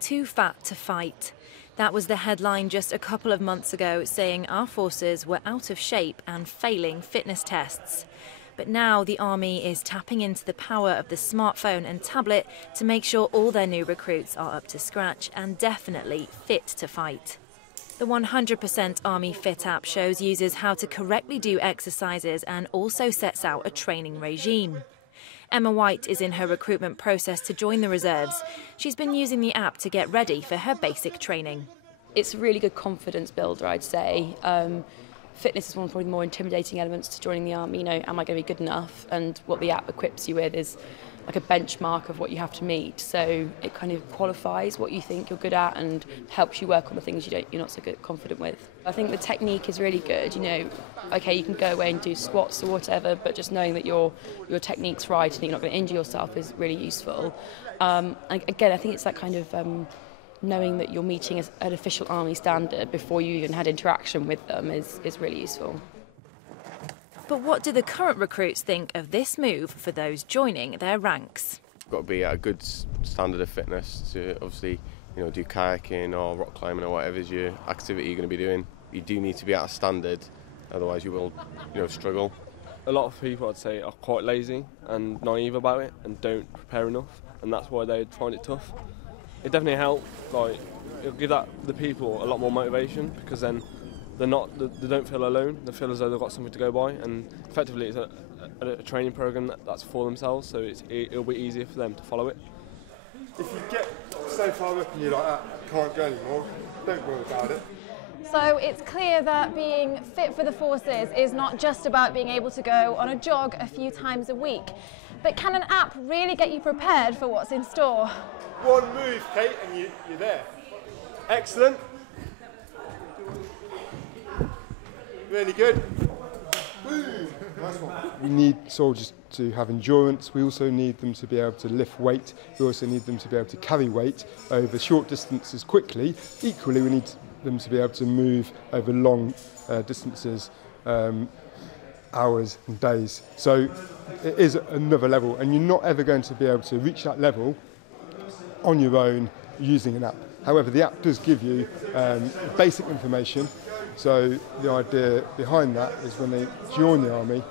Too fat to fight. That was the headline just a couple of months ago, saying our forces were out of shape and failing fitness tests. But now the Army is tapping into the power of the smartphone and tablet to make sure all their new recruits are up to scratch and definitely fit to fight. The 100% Army Fit app shows users how to correctly do exercises and also sets out a training regime. Emma White is in her recruitment process to join the reserves. She's been using the app to get ready for her basic training. It's a really good confidence builder, I'd say. Fitness is one of probably the more intimidating elements to joining the Army. You know, am I going to be good enough? And what the app equips you with is like a benchmark of what you have to meet. So it kind of qualifies what you think you're good at and helps you work on the things you're not so confident with. I think the technique is really good. You know, okay, you can go away and do squats or whatever, but just knowing that your technique's right and you're not going to injure yourself is really useful. Again, I think it's that kind of knowing that you're meeting an official Army standard before you even had interaction with them is really useful. But what do the current recruits think of this move for those joining their ranks? Got to be at a good standard of fitness to obviously, do kayaking or rock climbing or whatever is your activity you're going to be doing. You do need to be at a standard, otherwise you will, struggle. A lot of people, I'd say, are quite lazy and naive about it and don't prepare enough, and that's why they find it tough. It definitely helps. Like, it'll give the people a lot more motivation, because then they don't feel alone. They feel as though they've got something to go by, and effectively it's a training program that's for themselves, so it'll be easier for them to follow it. If you get so far up and you're like, can't go anymore, don't worry about it. So it's clear that being fit for the forces is not just about being able to go on a jog a few times a week. But can an app really get you prepared for what's in store? One move, Kate, and you're there. Excellent. Really good. Woo. Nice one. We need soldiers to have endurance. We also need them to be able to lift weight. We also need them to be able to carry weight over short distances quickly. Equally, we need them to be able to move over long distances, hours and days. So it is another level, and you're not ever going to be able to reach that level on your own using an app. However, the app does give you basic information. So the idea behind that is when they join the Army,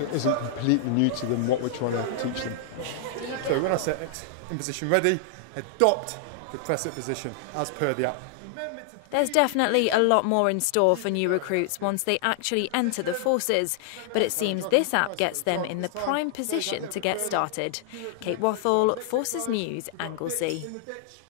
it isn't completely new to them what we're trying to teach them. So when I set X in position ready, adopt the press it position as per the app. There's definitely a lot more in store for new recruits once they actually enter the forces, but it seems this app gets them in the prime position to get started. Kate Wathall, Forces News, Anglesey.